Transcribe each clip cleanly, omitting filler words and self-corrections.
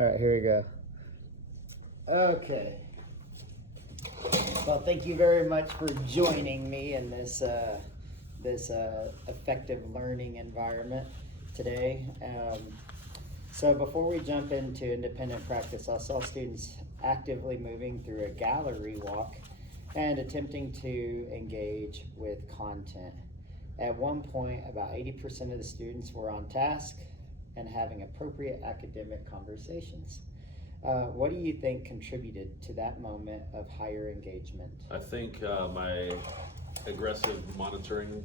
All right, here we go. Okay. Well, thank you very much for joining me in this effective learning environment today. So before we jump into independent practice, I saw students actively moving through a gallery walk and attempting to engage with content. At one point, about 80% of the students were on task and having appropriate academic conversations. What do you think contributed to that moment of higher engagement? I think my aggressive monitoring.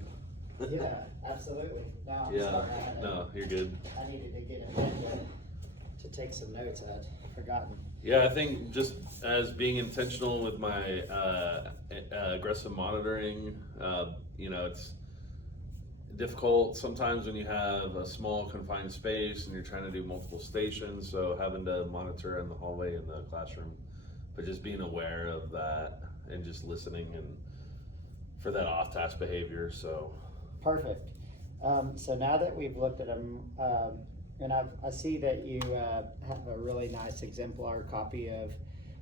Yeah, absolutely. No, I'm Yeah, sorry. no, you're good. I needed to get a pen to take some notes. I'd forgotten. Yeah, I think just as being intentional with my aggressive monitoring, it's difficult sometimes when you have a small confined space and you're trying to do multiple stations, so having to monitor in the hallway in the classroom, but just being aware of that and just listening and for that off-task behavior. So Perfect. So now that we've looked at them, and I see that you have a really nice exemplar copy of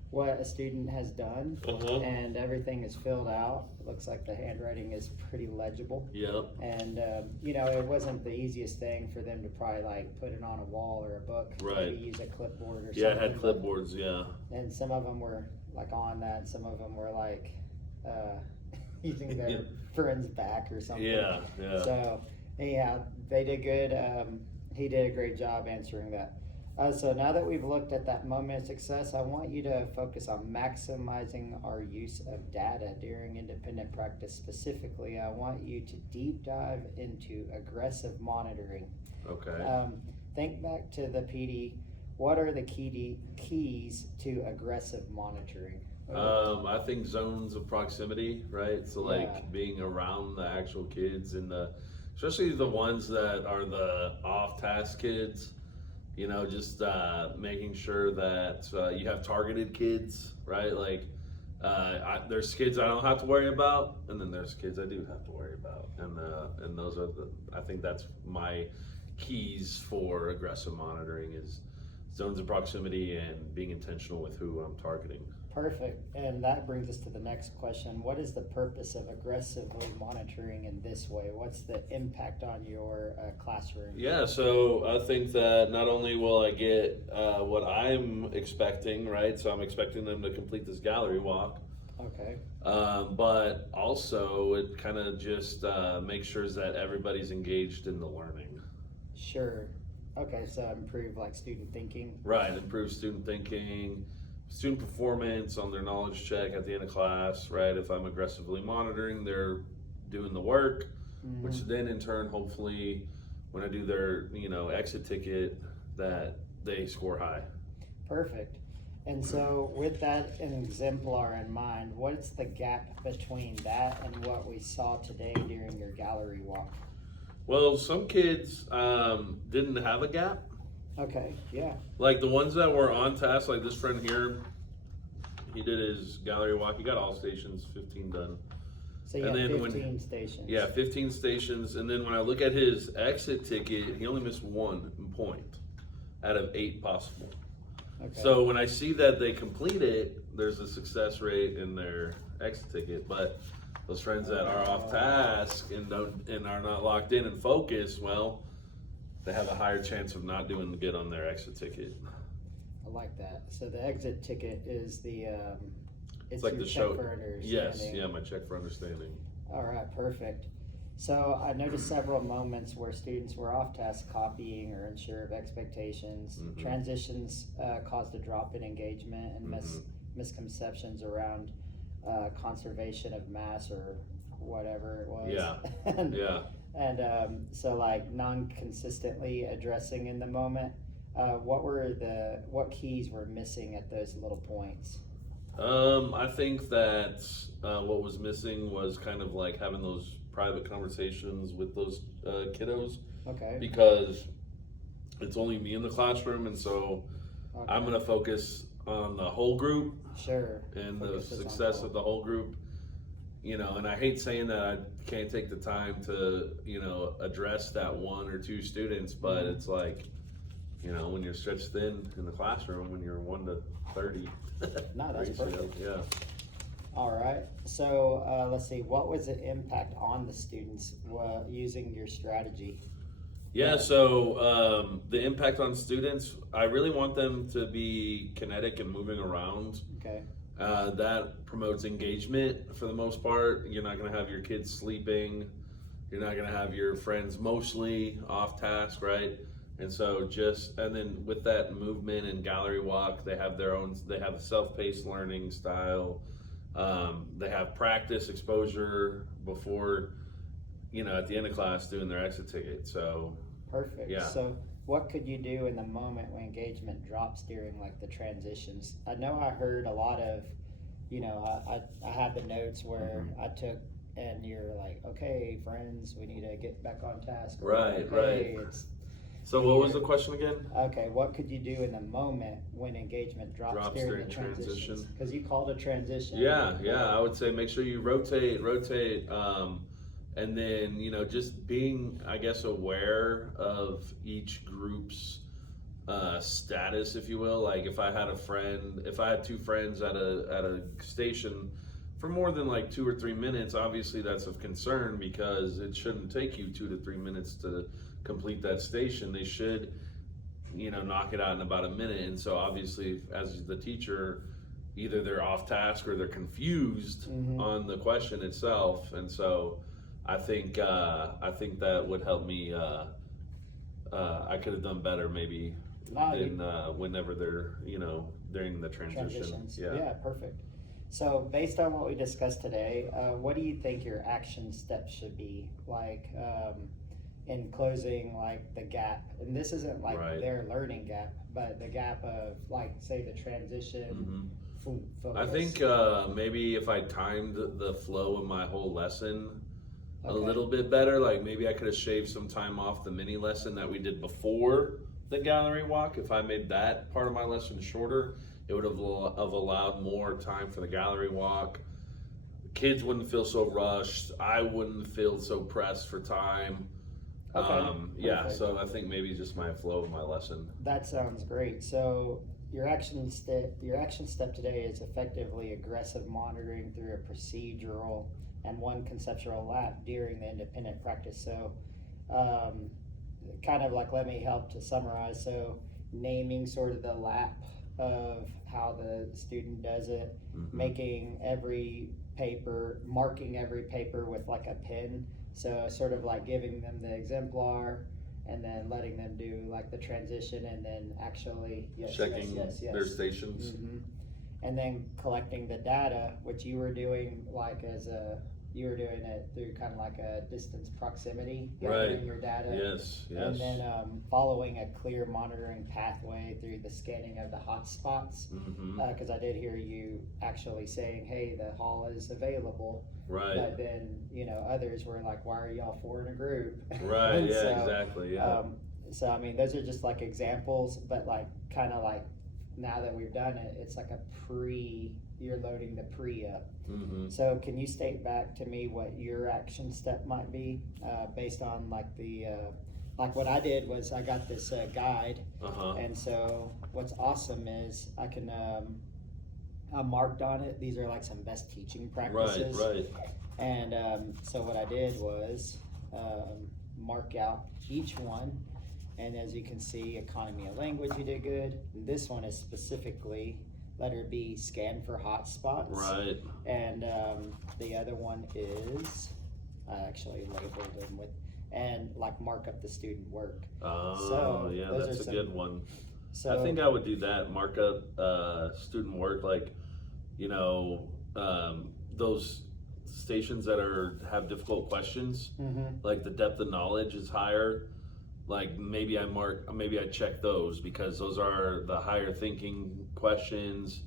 what a student has done, and everything is filled out. It looks like the handwriting is pretty legible. Yep. And it wasn't the easiest thing for them to probably like put it on a wall or a book. Right. Maybe use a clipboard or Yeah, something. I had clipboards. Yeah. And some of them were like on that, and some of them were like using their friend's back or something. Yeah. Yeah. So anyhow, they did good. He did a great job answering that. So now that we've looked at that moment of success, I want you to focus on maximizing our use of data during independent practice. Specifically, I want you to deep dive into aggressive monitoring. Okay. Think back to the PD. What are the keys to aggressive monitoring? I think zones of proximity, right? So like Yeah. being around the actual kids and especially the ones that are the off-task kids, just making sure that you have targeted kids, right? Like there's kids I don't have to worry about, and then there's kids I do have to worry about, and those are I think that's my keys for aggressive monitoring is zones of proximity and being intentional with who I'm targeting. Perfect. And that brings us to the next question. What is the purpose of aggressively monitoring in this way? What's the impact on your classroom? Yeah, so I think that not only will I get what I'm expecting, right? So I'm expecting them to complete this gallery walk. Okay. But also it kind of just makes sure that everybody's engaged in the learning. Sure. Okay, so improve like student thinking. Right, improve student thinking, student performance on their knowledge check at the end of class, right? If I'm aggressively monitoring, they're doing the work, which then in turn, hopefully, when I do their, exit ticket, that they score high. Perfect. And so with that exemplar in mind, what's the gap between that and what we saw today during your gallery walk? Well, some kids didn't have a gap. Okay, yeah. Like the ones that were on task, like this friend here, he did his gallery walk. He got all stations, 15 done. So you And have then 15 stations. Yeah, 15 stations. And then when I look at his exit ticket, he only missed 1 point out of 8 possible. Okay. So when I see that they complete it, there's a success rate in their exit ticket. But those friends that are off task and are not locked in and focused, well, they have a higher chance of not doing good on their exit ticket. I like that. So the exit ticket is the It's like your the check show. for understanding. Yes, yeah, my check for understanding. All right, perfect. So I noticed several moments where students were off task copying or unsure of expectations. Transitions caused a drop in engagement and misconceptions around conservation of mass or whatever it was. Yeah, and, yeah. And so like non-consistently addressing in the moment. What keys were missing at those little points? I think that what was missing was kind of like having those private conversations with those kiddos. Okay. Because it's only me in the classroom, and so Okay. I'm going to focus on the whole group Sure. and the Focuses on success whole. of the whole group. And I hate saying that I can't take the time to, address that 1 or 2 students, but it's like, you know, when you're stretched thin in the classroom when you're 1 to 30. No, that's ratio. perfect. Yeah. All right, so let's see, what was the impact on the students using your strategy? Yeah, so the impact on students, I really want them to be kinetic and moving around. Okay. That promotes engagement for the most part. You're not going to have your kids sleeping. You're not going to have your friends mostly off task, right? And so and then with that movement and gallery walk, they have self-paced learning style. They have practice exposure before, you know, at the end of class doing their exit ticket. So Perfect. Yeah. So what could you do in the moment when engagement drops during like the transitions? I know I heard a lot of, you know, I had the notes where I took, and you're like, okay, friends, we need to get back on task. Right, okay, right. It's, So what was the question again? okay, what could you do in the moment when engagement drops during the transitions? transition. Because you called a transition. Yeah, I would say make sure you rotate, and then, you know, just being, I guess, aware of each group's status, if you will. Like if I had two friends at a station for more than like 2 or 3 minutes, obviously that's of concern because it shouldn't take you 2 to 3 minutes to complete that station. They should, you know, knock it out in about a minute. And so obviously as the teacher, either they're off task or they're confused on the question itself. And so I think that would help me. I could have done better maybe whenever they're, you know, during the transitions. Yeah, perfect. So based on what we discussed today, what do you think your action steps should be? Like in closing like the gap, and this isn't like their learning gap, but the gap of like say the transition. Focus. I think maybe if I timed the flow of my whole lesson a little bit better, like maybe I could have shaved some time off the mini lesson that we did before the gallery walk. If I made that part of my lesson shorter, it would have allowed more time for the gallery walk. Kids wouldn't feel so rushed. I wouldn't feel so pressed for time. Yeah, so I think maybe just my flow of my lesson. That sounds great. So your action step today is effectively aggressive monitoring through a procedural and one conceptual lap during the independent practice. So kind of like, let me help to summarize. So naming sort of the lap of how the student does it, marking every paper with like a pin. So sort of like giving them the exemplar and then letting them do like the transition and then actually checking their stations. And then collecting the data, which you were doing like you were doing it through kind of like a distance proximity, gathering your data. Yes. And then following a clear monitoring pathway through the scanning of the hotspots. Because I did hear you actually saying, hey, the hall is available. Right. But then, you know, others were like, why are y'all 4 in a group? Right, exactly, yeah. So, I mean, those are just like examples, but like kind of like now that we've done it, it's like you're loading the pre up. So can you state back to me what your action step might be based on like like what I did was I got this guide, and so what's awesome is I can I marked on it. These are like some best teaching practices. Right. And so what I did was mark out each one. And as you can see, economy of language, you did good. This one is specifically letter B, scan for hotspots. Right. And the other one is, I actually labeled them with, and like mark up the student work. Oh, yeah, that's a good one. So I think I would do that, mark up student work, like, you know, those stations that have difficult questions, like the depth of knowledge is higher. Like maybe I check those because those are the higher thinking questions.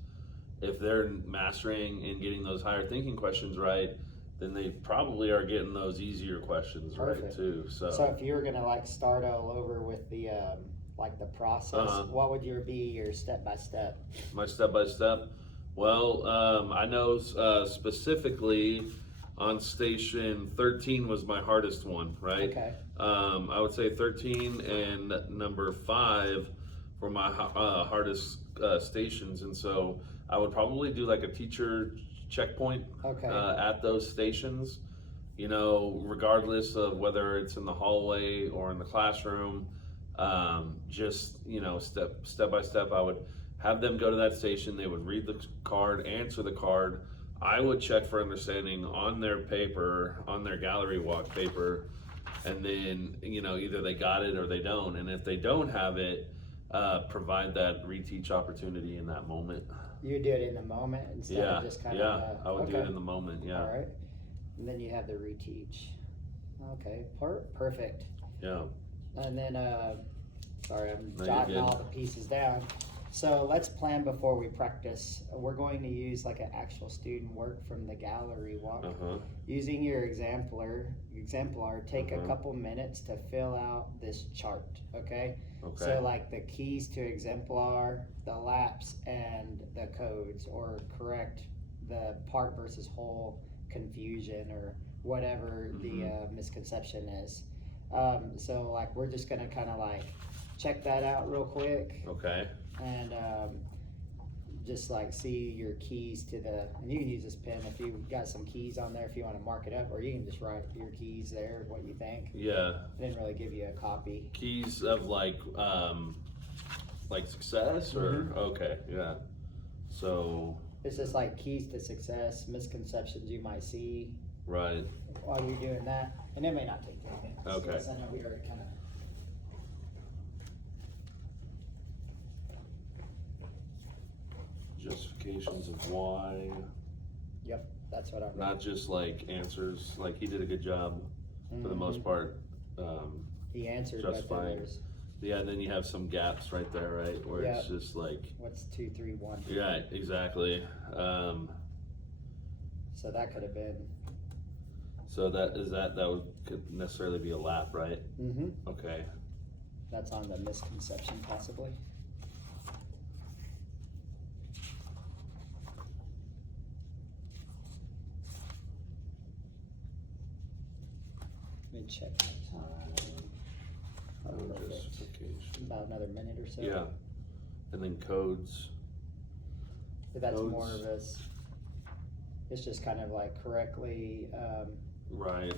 If they're mastering and getting those higher thinking questions right, then they probably are getting those easier questions right too. So if you were gonna like start all over with the like the process, what would be your step by step? My step by step. Well, I know specifically on station 13 was my hardest one, right? Okay. I would say 13 and number 5 for my hardest stations, and so I would probably do like a teacher checkpoint Okay. at those stations. You know, regardless of whether it's in the hallway or in the classroom, just you know, step by step, I would have them go to that station. They would read the card, answer the card. I would check for understanding on their paper, on their gallery walk paper, and then you know either they got it or they don't. And if they don't have it, provide that reteach opportunity in that moment. You do it in the moment instead Yeah, of just kind yeah, of. I would do it Okay. in the moment. Yeah, All right. And then you have the reteach. Okay, perfect. yeah. And then, sorry, I'm No, you're jotting good. all the pieces down. So let's plan before we practice. We're going to use like an actual student work from the gallery walk. Uh-huh. Using your exemplar, take a Uh-huh. couple minutes to fill out this chart, okay? Okay. So like the keys to exemplar, the laps, and the codes, or correct the part versus whole confusion, or whatever the misconception is. So like we're just gonna kind of like check that out real quick, Okay. and just like see your keys to the, and you can use this pen if you got some keys on there if you want to mark it up, or you can just write your keys there, what you think. Yeah. I didn't really give you a copy. Keys of like success or Mhm. okay, yeah. So It's just like keys to success, misconceptions you might see right. while you're doing that, and it may not take anything. Okay. Yes, I know we already kind of. Justifications of why, Yep, that's what I'm. not just like answers. Like he did a good job for the most part. He answered, but then justifying. there's Yeah, and then you have some gaps right there, right, where it's just like what's 2, 3, 1. yeah, exactly. So that could have been. So that would could necessarily be a lap, right? Mm-hmm. Okay. That's on the misconception, possibly. Let me check the time. Oh, perfect. Justification. About another minute or so. Yeah, and then codes. But that's more Codes. of us. It's just kind of like correctly. Right.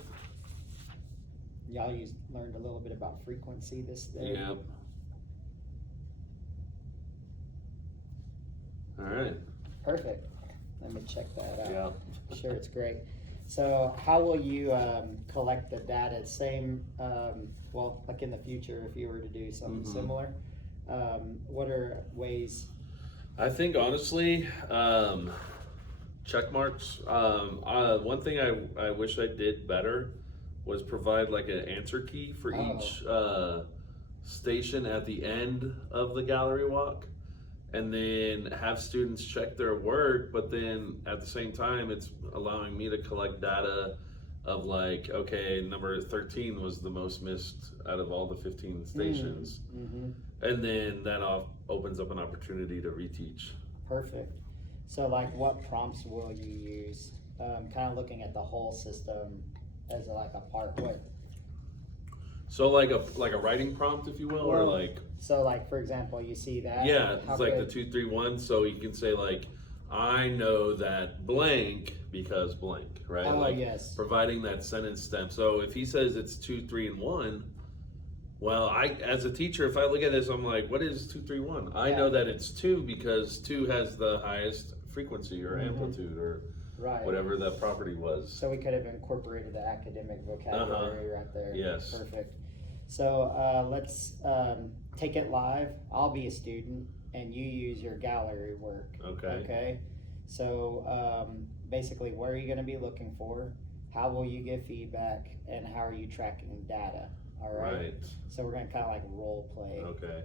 Y'all learned a little bit about frequency this day. Yep. All right. Perfect. Let me check that out. Yeah. Sure, it's great. So how will you collect the data? Same, well, like in the future, if you were to do something Mhm. similar, what are ways? I think honestly, check marks. One thing I wish I did better was provide like an answer key for each station at the end of the gallery walk, and then have students check their work. But then at the same time, it's allowing me to collect data of like, okay, number 13 was the most missed out of all the 15 stations. Mm-hmm. And then that opens up an opportunity to reteach. Perfect. So like what prompts will you use? Kind of looking at the whole system as like a part, what? So like a writing prompt, if you will, or Well, like So like, for example, you see that? yeah, How it's like the could- 2, 3, 1. So you can say like, I know that blank because blank, right? Oh, like yes. providing that sentence stem. So if he says it's 2, 3, and 1, well, I as a teacher, if I look at this, I'm like, what is 2, 3, 1? I Yeah. know that it's 2 because 2 has the highest frequency or Mhm. amplitude or Right. whatever that property was. So we could have incorporated the academic vocabulary right there. Yes. Perfect. So let's take it live. I'll be a student and you use your gallery work. Okay. Okay. So basically, what are you going to be looking for? How will you give feedback? And how are you tracking data? All right. Right. So we're going to kind of like role play. Okay.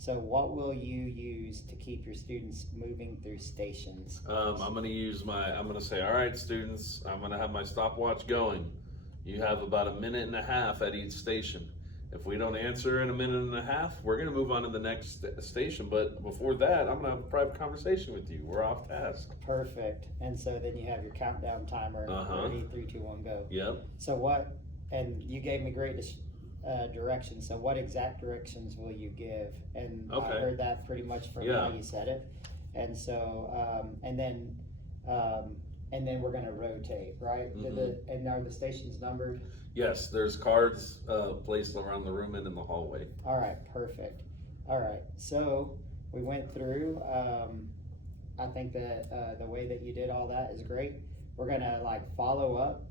So what will you use to keep your students moving through stations? I'm gonna say, all right, students, I'm gonna have my stopwatch going. You have about a minute and a half at each station. If we don't answer in a minute and a half, we're gonna move on to the next station. But before that, I'm gonna have a private conversation with you. We're off task. Perfect. And so then you have your countdown timer. Uh-huh. Ready, 3, 2, 1, go. Yep. So what? And you gave me great directions. So what exact directions will you give? And I Okay. heard that pretty much from Yeah. how you said it. And so, and then we're gonna rotate, right? And are the stations numbered? Yes, there's cards placed around the room and in the hallway. All right, perfect. All right, so we went through, I think that the way that you did all that is great. We're gonna like follow up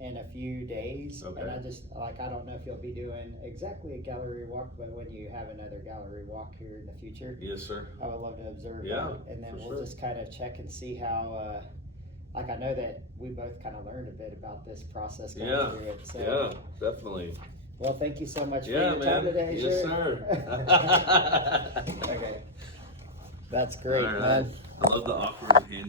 in a few days. Okay. And I don't know if you'll be doing exactly a gallery walk, but when you have another gallery walk here in the future, Yes, sir. I would love to observe Yeah, that. And then for we'll sure. just kind of check and see how, like I know that we both kind of learned a bit about this process going Yeah, through it. So, yeah, definitely. well, thank you so much for Yeah, your man. time today, Yes, sir. sir. Okay. That's great, All right. man. I love the awkward handshake.